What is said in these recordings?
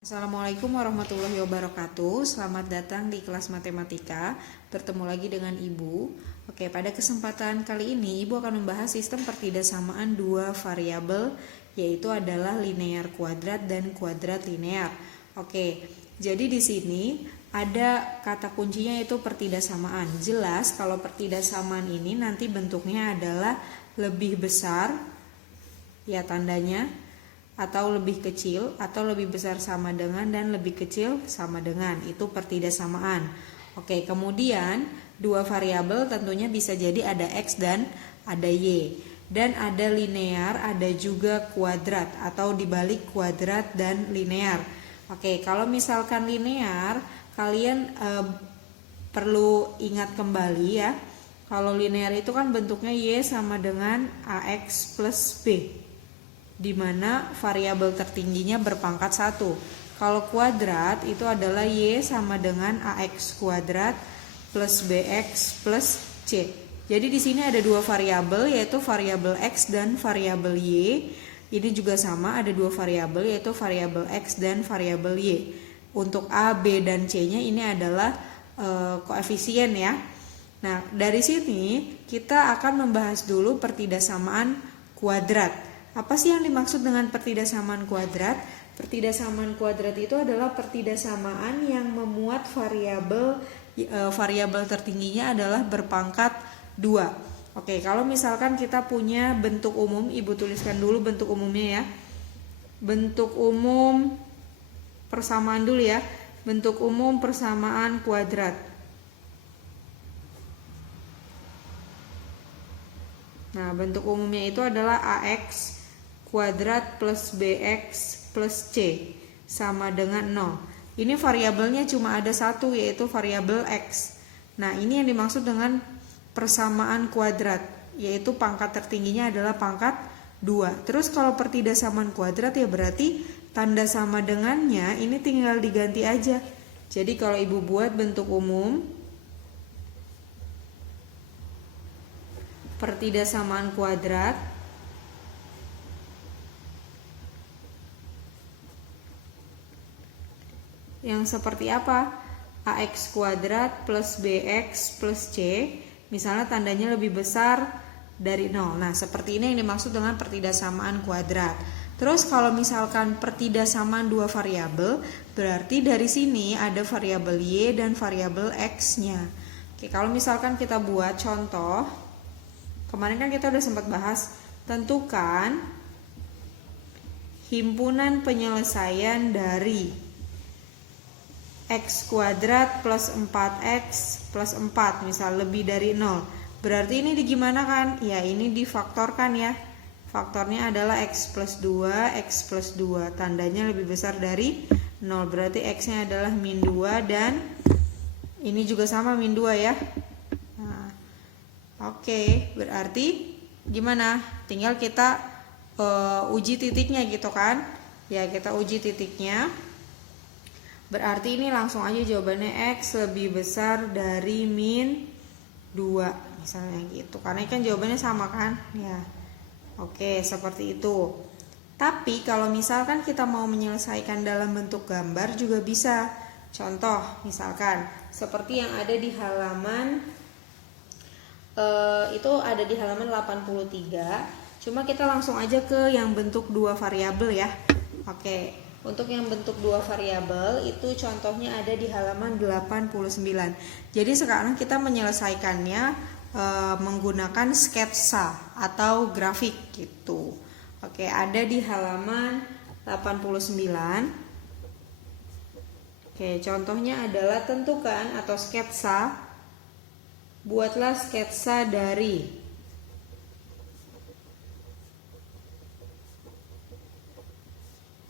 Assalamualaikum warahmatullahi wabarakatuh. Selamat datang di kelas matematika. Bertemu lagi dengan Ibu. Oke, pada kesempatan kali ini Ibu akan membahas sistem pertidasamaan dua variabel, yaitu adalah linear kuadrat dan kuadrat linear. Oke, jadi di sini ada kata kuncinya yaitu pertidasamaan. Jelas kalau pertidasamaan ini nanti bentuknya adalah lebih besar, ya tandanya, atau lebih kecil, atau lebih besar sama dengan, dan lebih kecil sama dengan. Itu pertidasamaan. Oke, kemudian dua variabel tentunya bisa jadi ada X dan ada Y. Dan ada linear, ada juga kuadrat, atau dibalik kuadrat dan linear. Oke, kalau misalkan linear, kalian perlu ingat kembali ya. Kalau linear itu kan bentuknya Y sama dengan AX plus B, di mana variabel tertingginya berpangkat 1. Kalau kuadrat itu adalah Y sama dengan AX kuadrat plus BX plus C. Jadi di sini ada dua variabel, yaitu variabel X dan variabel Y. Ini juga sama, ada dua variabel, yaitu variabel X dan variabel Y. Untuk A, B, dan C-nya ini adalah koefisien ya. Nah, dari sini kita akan membahas dulu pertidasamaan kuadrat. Apa sih yang dimaksud dengan pertidasamaan kuadrat? Pertidasamaan kuadrat itu adalah pertidasamaan yang memuat variabel tertingginya adalah berpangkat 2. Oke, kalau misalkan kita punya bentuk umum, Ibu tuliskan dulu bentuk umumnya ya. Bentuk umum persamaan dulu ya. Bentuk umum persamaan kuadrat. Nah, bentuk umumnya itu adalah AX kuadrat plus BX plus C sama dengan 0. Ini variabelnya cuma ada satu, yaitu variabel X. Nah, ini yang dimaksud dengan persamaan kuadrat, yaitu pangkat tertingginya adalah pangkat 2. Terus kalau pertidasamaan kuadrat ya berarti tanda sama dengannya ini tinggal diganti aja. Jadi kalau Ibu buat bentuk umum pertidasamaan kuadrat yang seperti apa? AX kuadrat plus BX plus C, misalnya tandanya lebih besar dari 0. Nah, seperti ini yang dimaksud dengan pertidasamaan kuadrat. Terus kalau misalkan pertidasamaan dua variabel, berarti dari sini ada variabel Y dan variabel X-nya. Oke, kalau misalkan kita buat contoh, kemarin kan kita udah sempat bahas, tentukan himpunan penyelesaian dari X kuadrat plus 4X plus 4, misal lebih dari 0. Berarti ini digimanakan? Ya, ini difaktorkan ya. Faktornya adalah X plus 2, X plus 2. Tandanya lebih besar dari 0. Berarti X-nya adalah min 2 dan ini juga sama min 2 ya. Nah, oke, berarti gimana? Tinggal kita uji titiknya gitu kan? Ya, kita uji titiknya. Berarti ini langsung aja jawabannya X lebih besar dari min 2, misalnya gitu. Karena kan jawabannya sama kan? Ya. Oke, seperti itu. Tapi kalau misalkan kita mau menyelesaikan dalam bentuk gambar juga bisa. Contoh, misalkan seperti yang ada di halaman itu ada di halaman 83. Cuma kita langsung aja ke yang bentuk dua variabel ya. Oke, untuk yang bentuk dua variabel itu contohnya ada di halaman 89. Jadi sekarang kita menyelesaikannya menggunakan sketsa atau grafik gitu. Oke, ada di halaman 89. Oke, contohnya adalah tentukan atau sketsa. Buatlah sketsa dari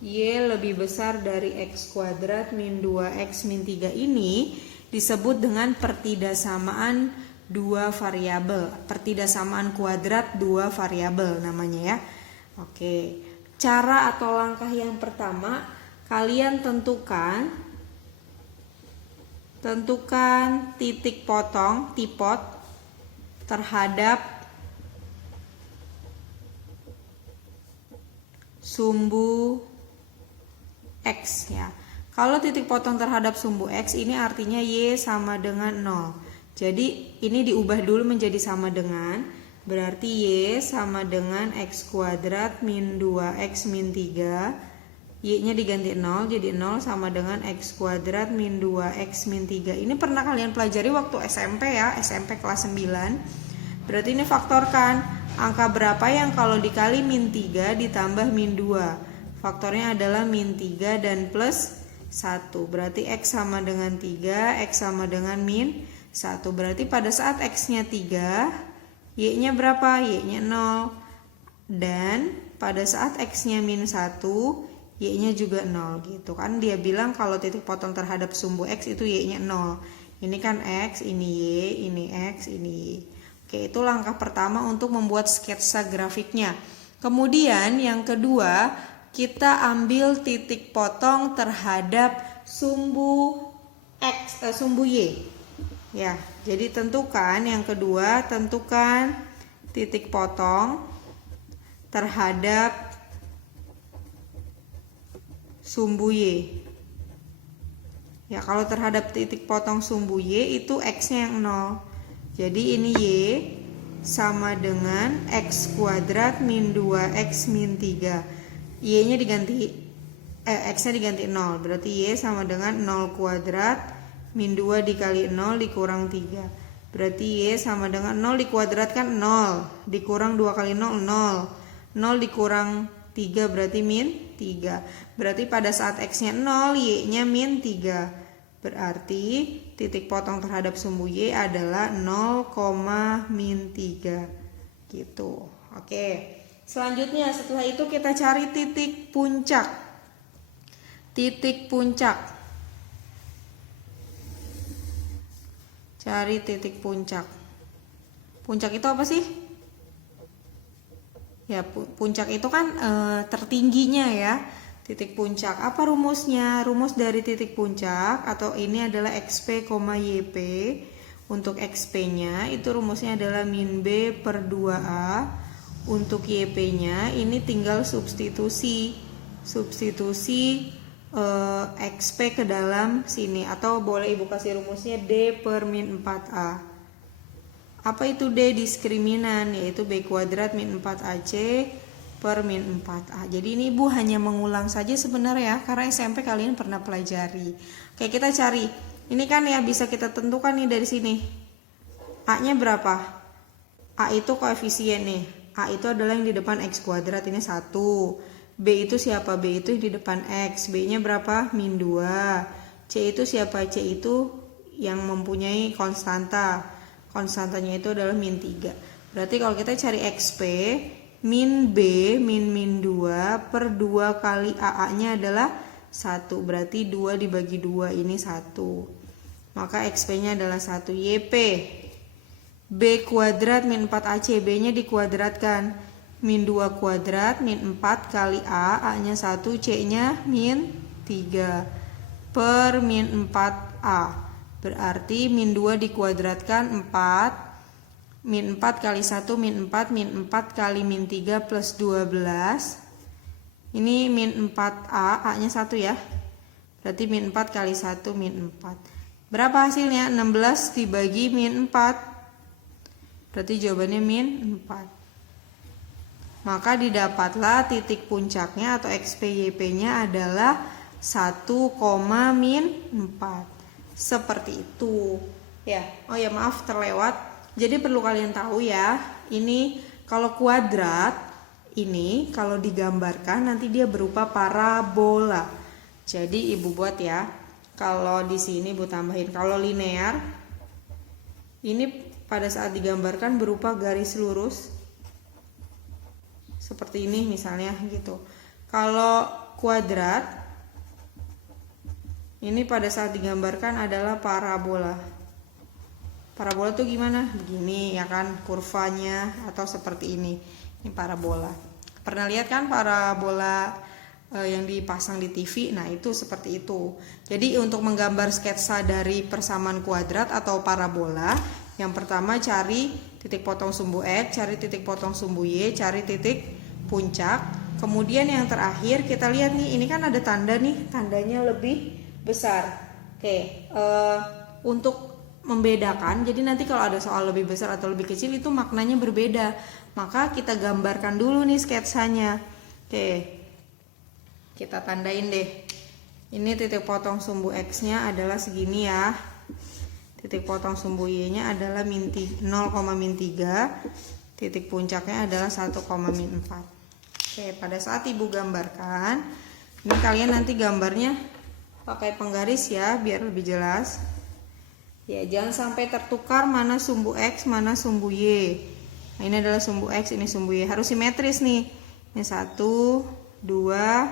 Y lebih besar dari X kuadrat min 2X min 3 ini disebut dengan pertidasamaan dua variabel. Pertidasamaan kuadrat dua variabel namanya ya. Oke, cara atau langkah yang pertama, kalian tentukan titik potong, tipot terhadap sumbu X ya. Kalau titik potong terhadap sumbu X ini artinya Y sama dengan 0. Jadi ini diubah dulu menjadi sama dengan, berarti Y sama dengan X kuadrat min 2X min 3. Y-nya diganti 0, jadi 0 sama dengan X kuadrat min 2X min 3. Ini pernah kalian pelajari waktu SMP ya, SMP kelas 9. Berarti ini faktorkan. Angka berapa yang kalau dikali min 3 ditambah min 2? Faktornya adalah min 3 dan plus 1. Berarti X sama dengan 3, X sama dengan min 1. Berarti pada saat X-nya 3, Y-nya berapa? Y-nya 0. Dan pada saat X-nya min 1, Y-nya juga 0 gitu kan. Dia bilang kalau titik potong terhadap sumbu X itu Y-nya 0. Ini kan X, ini Y, ini X, ini Y. Oke, itu langkah pertama untuk membuat sketsa grafiknya. Kemudian yang kedua, kita ambil titik potong terhadap sumbu sumbu Y. Ya, jadi tentukan yang kedua, tentukan titik potong terhadap sumbu Y. Ya, kalau terhadap titik potong sumbu Y itu X-nya yang 0. Jadi ini Y sama dengan X kuadrat min 2X min 3. Y-nya diganti X-nya diganti 0. Berarti Y sama dengan 0 kuadrat min 2 dikali 0 dikurang 3. Berarti Y sama dengan 0 dikuadratkan 0. Dikurang 2 kali 0, 0. 0 dikurang 3 berarti min 3. Berarti pada saat X-nya 0, Y-nya min 3. Berarti titik potong terhadap sumbu Y adalah 0, min 3. Gitu. Oke. Selanjutnya setelah itu kita cari titik puncak. Titik puncak. Cari titik puncak. Puncak itu apa sih? Ya, puncak itu kan tertingginya ya. Titik puncak. Apa rumusnya? Rumus dari titik puncak atau ini adalah XP, YP. Untuk XP-nya itu rumusnya adalah min B per 2A. Untuk YP-nya ini tinggal substitusi XP ke dalam sini, atau boleh Ibu kasih rumusnya D per min 4A. Apa itu D? Diskriminan, yaitu B kuadrat min 4AC per min 4A. Jadi ini Ibu hanya mengulang saja sebenarnya karena SMP kalian pernah pelajari. Oke, kita cari. Ini kan ya bisa kita tentukan nih dari sini. A-nya berapa? A itu koefisien nih. A itu adalah yang di depan X kuadrat, ini 1. B itu siapa? B itu yang di depan X. B-nya berapa? Min 2. C itu siapa? C itu yang mempunyai konstanta. Konstantanya itu adalah min 3. Berarti kalau kita cari XP, min B, min 2 per 2 kali AA-nya adalah 1. Berarti 2 dibagi 2, ini 1. Maka XP-nya adalah 1. YP, B kuadrat min 4AC, B-nya dikuadratkan. Min 2 kuadrat, min 4 kali A, A-nya 1, C-nya min 3. Per min 4A. Berarti min 2 dikuadratkan 4. Min 4 kali 1, min 4. Min 4 kali min 3 plus 12. Ini min 4A, A-nya 1 ya. Berarti min 4 kali 1, min 4. Berapa hasilnya? 16 dibagi min 4. Berarti jawabannya min 4. Maka didapatlah titik puncaknya atau XPYP-nya adalah 1, min 4. Seperti itu. Ya, oh ya maaf terlewat. Jadi perlu kalian tahu ya, ini kalau kuadrat ini kalau digambarkan nanti dia berupa parabola. Jadi Ibu buat ya. Kalau di sini Ibu tambahin kalau linear ini pada saat digambarkan berupa garis lurus seperti ini misalnya gitu. Kalau kuadrat ini pada saat digambarkan adalah parabola. Parabola tuh gimana? Begini ya kan kurvanya, atau seperti ini. Ini parabola. Pernah lihat kan parabola yang dipasang di TV? Nah, itu seperti itu. Jadi untuk menggambar sketsa dari persamaan kuadrat atau parabola, yang pertama cari titik potong sumbu X, cari titik potong sumbu Y, cari titik puncak. Kemudian yang terakhir kita lihat nih, ini kan ada tanda nih, tandanya lebih besar. Oke, untuk membedakan, jadi nanti kalau ada soal lebih besar atau lebih kecil itu maknanya berbeda. Maka kita gambarkan dulu nih sketsanya. Oke, kita tandain deh. Ini titik potong sumbu X-nya adalah segini ya. Titik potong sumbu Y-nya adalah 0,-3. Titik puncaknya adalah 1,-4. Oke, pada saat ibu gambarkan, ini kalian nanti gambarnya pakai penggaris ya, biar lebih jelas. Ya, jangan sampai tertukar mana sumbu X, mana sumbu Y. Nah, ini adalah sumbu X, ini sumbu Y. Harus simetris nih. Ini 1, 2,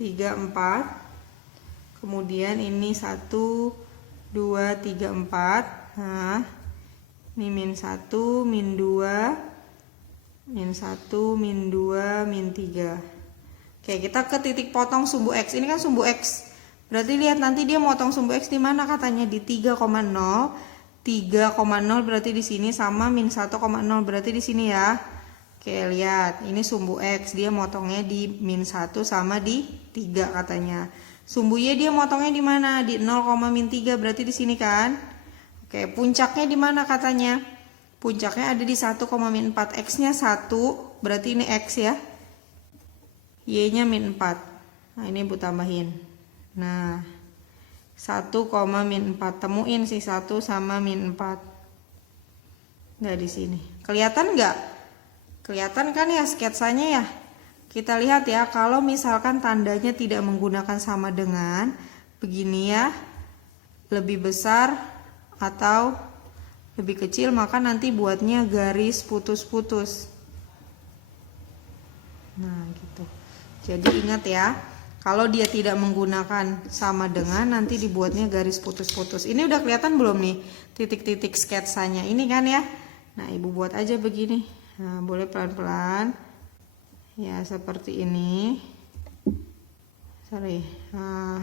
3, 4. Kemudian ini 1, 2, 3, 4. Nah, ini -1, -2, -1, -2, -3. Oke, kita ke titik potong sumbu X. Ini kan sumbu X. Berarti lihat nanti dia motong sumbu X di mana, katanya di 3,0. 3,0 berarti di sini sama -1,0 berarti di sini ya. Oke, lihat. Ini sumbu X, dia motongnya di -1 sama di 3 katanya. Sumbu Y dia motongnya di mana? Di 0,-3 berarti di sini kan? Oke, puncaknya di mana katanya? Puncaknya ada di 1,-4. X-nya 1, berarti ini X ya. Y-nya -4. Nah, ini ibu tambahin. Nah, 1,-4. Temuin sih 1 sama -4. Nggak di sini. Kelihatan nggak? Kelihatan kan ya sketsanya ya? Kita lihat ya, kalau misalkan tandanya tidak menggunakan sama dengan, begini ya, lebih besar atau lebih kecil, maka nanti buatnya garis putus-putus. Nah, gitu. Jadi ingat ya, kalau dia tidak menggunakan sama dengan, nanti dibuatnya garis putus-putus. Ini udah kelihatan belum nih titik-titik sketsanya ini kan ya? Nah, ibu buat aja begini. Nah, boleh pelan-pelan. Ya, seperti ini. Sorry. Nah,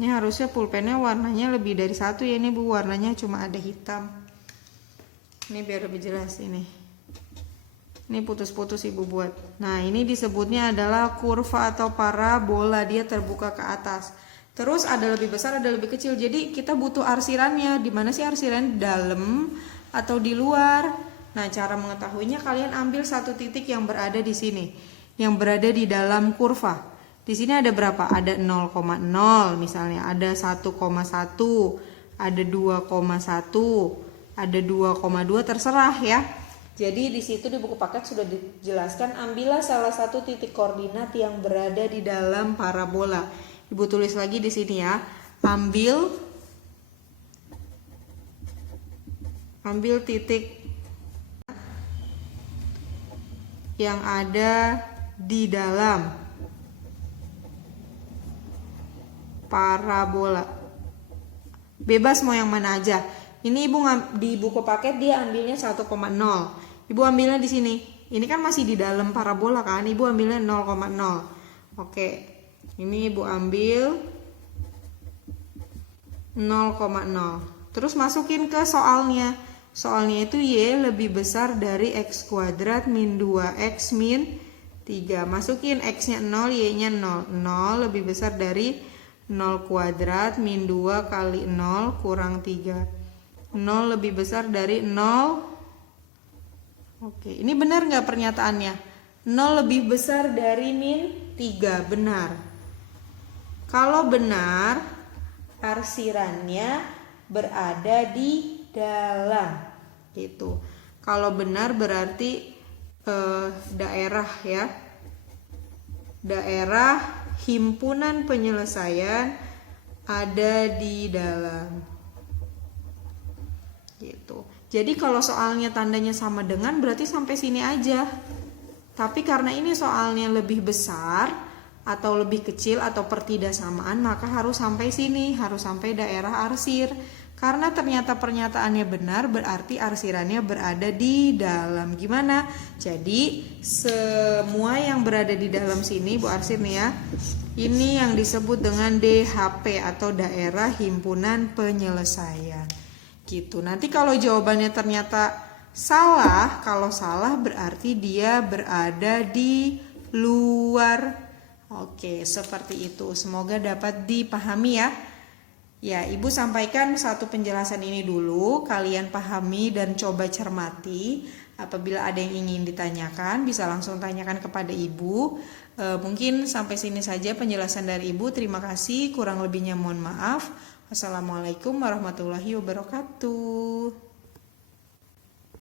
ini harusnya pulpennya warnanya lebih dari 1 ya, ini bu, warnanya cuma ada hitam. Ini biar lebih jelas ini. Ini putus-putus ibu buat. Nah, ini disebutnya adalah kurva atau parabola, dia terbuka ke atas. Terus ada lebih besar, ada lebih kecil. Jadi kita butuh arsirannya. Di mana sih arsiran? Di dalam atau di luar? Nah, cara mengetahuinya kalian ambil satu titik yang berada di sini, yang berada di dalam kurva. Di sini ada berapa? Ada 0,0 misalnya, ada 1,1, ada 2,1, ada 2,2, terserah ya. Jadi di situ di buku paket sudah dijelaskan, ambillah salah satu titik koordinat yang berada di dalam parabola. Ibu tulis lagi di sini ya. Ambil titik yang ada di dalam parabola. Bebas mau yang mana aja. Ini ibu di buku paket dia ambilnya 1,0. Ibu ambilnya di sini. Ini kan masih di dalam parabola kan. Ibu ambilnya 0,0. Oke. Ini ibu ambil 0,0. Terus masukin ke soalnya. Soalnya itu Y lebih besar dari X kuadrat min 2X min 3. Masukin X-nya 0, Y-nya 0. 0 lebih besar dari 0 kuadrat min 2 kali 0 kurang 3. 0 lebih besar dari 0. Oke, ini benar nggak pernyataannya? 0 lebih besar dari min 3, benar. Kalau benar, arsirannya berada di dalam. Gitu. Kalau benar berarti daerah ya. Daerah himpunan penyelesaian ada di dalam. Gitu. Jadi kalau soalnya tandanya sama dengan, berarti sampai sini aja. Tapi karena ini soalnya lebih besar atau lebih kecil atau pertidaksamaan, maka harus sampai sini, harus sampai daerah arsir. Karena ternyata pernyataannya benar, berarti arsirannya berada di dalam. Gimana? Jadi semua yang berada di dalam sini, Bu Arsir nih ya, ini yang disebut dengan DHP atau daerah himpunan penyelesaian. Gitu. Nanti kalau jawabannya ternyata salah, kalau salah berarti dia berada di luar. Oke, seperti itu. Semoga dapat dipahami ya. Ya, Ibu sampaikan satu penjelasan ini dulu. Kalian pahami dan coba cermati. Apabila ada yang ingin ditanyakan, bisa langsung tanyakan kepada Ibu. Mungkin sampai sini saja penjelasan dari Ibu. Terima kasih. Kurang lebihnya mohon maaf. Wassalamualaikum warahmatullahi wabarakatuh.